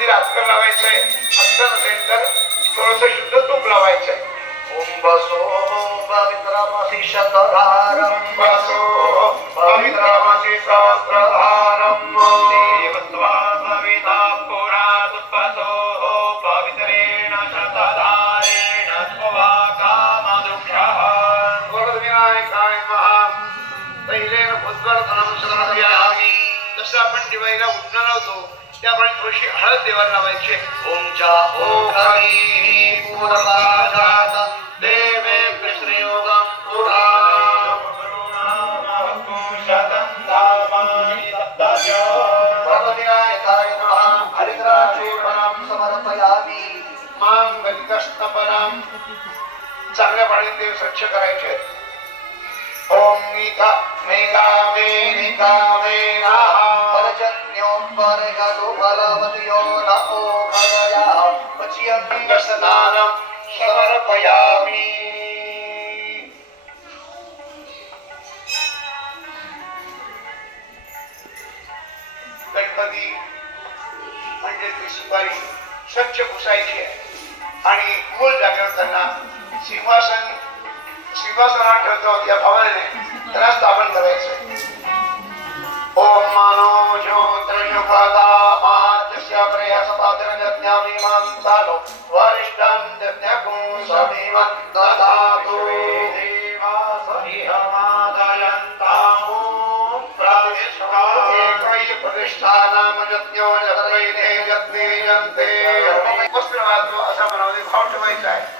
गणपतीला अत्तर लावायचंय. अत्तर असेल तर थोडस शुद्ध तूप लावायचंय. कुंभसो पवित्रमसि शतधारं. वासो पवित्रमसि सहस्रधारम् जसं आपण दिवाळीला उठणं लावतो त्याप्रमाणे थोडीशी हळद देवाला लावायची. देवे गलितस्तपनां चांगल्या पाण्याने देव स्वच्छ करायचे. ओम निका मेघा वेनिका वेनाः परजन्योपरगतु फलवतयो नमो ओखरया पच्यन्ति स्नानं समर्पयामि। गणपती म्हणजे ती सुपारी स्वच्छ पुसायची आहे. आणि मूळ जागेवर त्यांना सिंहासन सिंहासनात ठेवतो या भावनेने त्यांना स्थापन करायचं ओम मानो ज्योतिषुखदा महात्यस्य प्रयासपात्रज्ञामिमान्तानो वरिष्ठं यज्ञकुं समीवं ददातु एकैः प्रतिष्ठानां यज्ञो यत्रैने यज्ञे यन्ते वस्त्र घालतो असा मनामध्ये भाव ठेवायचा आहे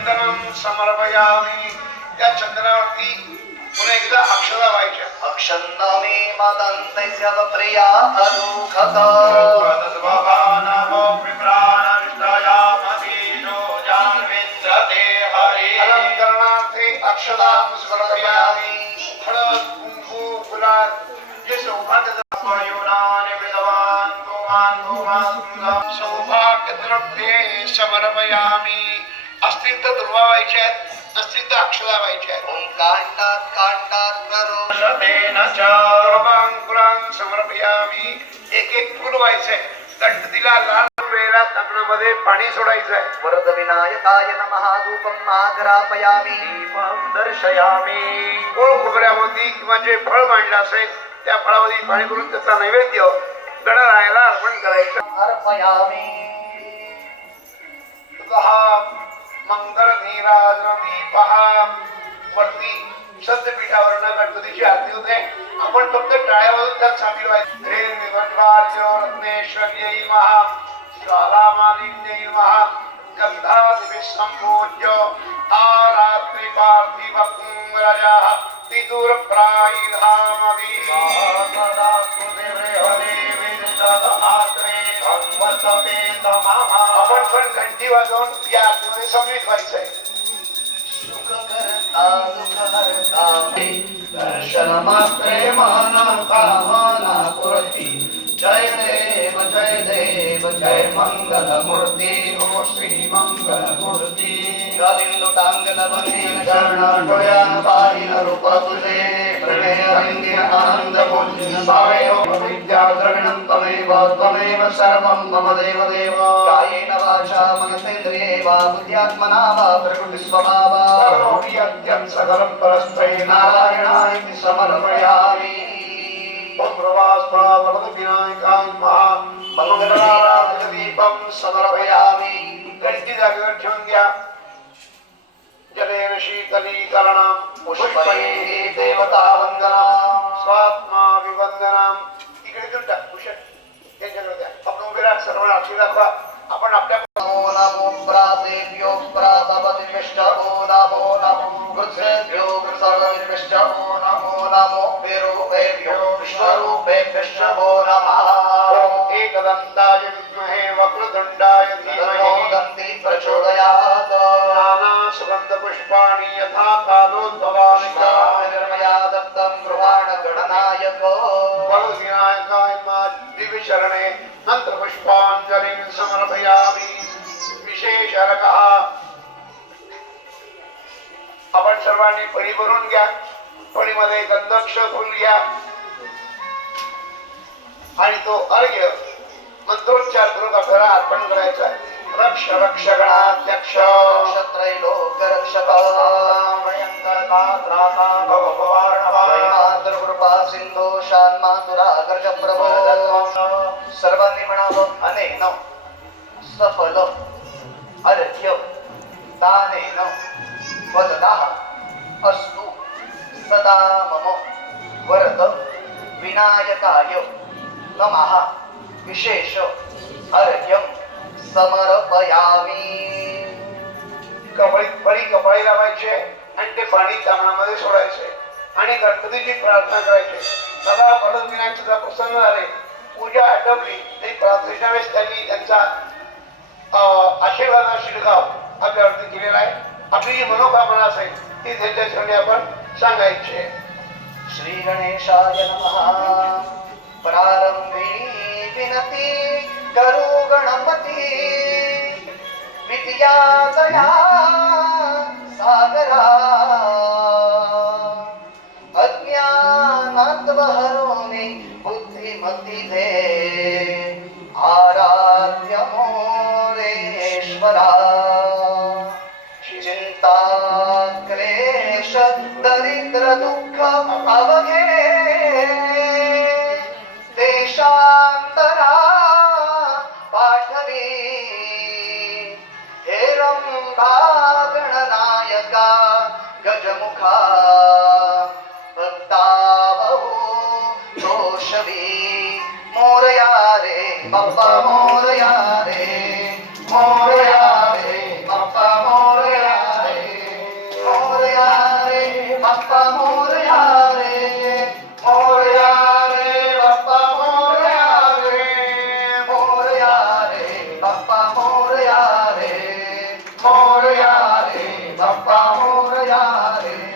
चंदनं समर्पयामि। त्या चंदनावरती पुन्हा एकदा अक्षरा व्हायच्या. अक्षन्नमे मदन्तैस्य प्रिया अदुःखत अलंकरणार्थे अक्षदां समर्पयामि। हळद कुंकू गुलाल जे सौभाग्य व्हायच्या आहेत तर अक्षदा व्हायच्या आहेत. प्ररो दुर्वांकुरां समर्पयामी. एक एक फुल व्हायचंय गणपतीला लाल वेळेला लग्नामध्ये पाणी सोडायचं. आहे वरदविनायकाय नमः धूपम् आग्रापयामि. दर्शयामी. गोळ खोबऱ्यामध्ये किंवा जे फळ मांडलं असेल त्या फळामध्ये पाणी करून त्याचा नैवेद्य गणरायाला अर्पण करायचं. अर्पयामि. हा मंगळ धीराज दीपहा वरती सत्यपीठावर गणपतीची आरती होते. आपण फक्त टाळ्या वाजून त्यात सामील व्हायचं. हे रत्नेश्वर येई महा ज्वालामालिन्यै महा गंधादिभिः सम्पूज्य आरात्रि पार्थिवं रजः आपण पण घंटी वाजवून या आरतीमध्ये सम्मिलित व्हायचंय दर्शन मात्रे माना मानवकामना पुरती जय देव जय देव जय मंगल मङ्गलमूर्ति ओ श्रीमङ्गलमूर्ति चरण चरणोयान पाहिन रूप तुझे प्रणय रङ्गिन आनन्दपूज्य विद्या द्रविण त्वमेव सर्वं मम देव देव कायेन वाचा मनसेन्द्रिये वा बुद्ध्यात्मना वा प्रकृतिस्वभावा। सर्वोऽपि अत्यं सकलं परस्मै नारायणाय समर्पयामि। विनायकाय महा मंगलाराधनदीपं समर्पयामि घंटी जागेवर ठेवून घ्या जलेन शीतलीकरणं पुष्पैः देवतावन्दना स्वात्मा विवंदनाम सर्व आरती दाखवा. आपण आपल्या नमो नमो प्रातेभ्यो प्रातपतिभ्यश्च ओ नमो नमो कृत्रेभ्यो कृतपतिभ्यश्च ओ नमो नमो विरूपेभ्यो विश्वरूपेभ्यश्च. वो नमः. ॐ एकदन्ताय विद्महे वक्रतुण्डाय तन्नो धीमहि. दन्ति प्रचोदयात्. नानासुगन्धपुष्पाणि यथा कालोद्भवानि निर्मया दत्तं वरविनायकाय मा दिविशरणे मन्त्रपुष्पाञ्जलिं समर्पयामि विशेषरकः आपण सर्वांनी पळी भरून घ्या. पळीमध्ये गंधक्ष फुल घ्या. आणि तो अर्घ्य मंत्रोच्चार करून आपल्याला अर्पण करायचा आहे. रक्ष रक्ष गणाध्यक्ष. नक्षत्रैलोकरक्षक भयङ्करता त्राता भव भवार्णवा मातृकृपा सिंधू शान्मातुरागर्ज प्रभो सर्वांनी म्हणावं अनेन सफल अर्घ्य दानेन वददाः अस्तु सदा मम वरद विनायकाय नमः विशेष अर्घ्यं समर्पयामि कपडी फळी कपाळी लावायचे आणि ते पाणी चांगणामध्ये सोडायचे आणि गणपतीची प्रार्थना करायची सदा पडत विनायकचा प्रसन्न झाले पूजा आटवली. आणि प्रार्थनेच्या वेळेस त्यांनी त्यांचा आशीर्वाद शिडगाव आपल्यावरती केलेला आहे. आपली जी मनोकामना असेल ती त्यांच्या चरणी आपण सांगायची श्री गणेशाय नमः. प्रारंभी विनती करू गणपती. विद्या क्लेश दरिद्र दुःख अवघे. देशांतर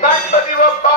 गणपती बाप्पा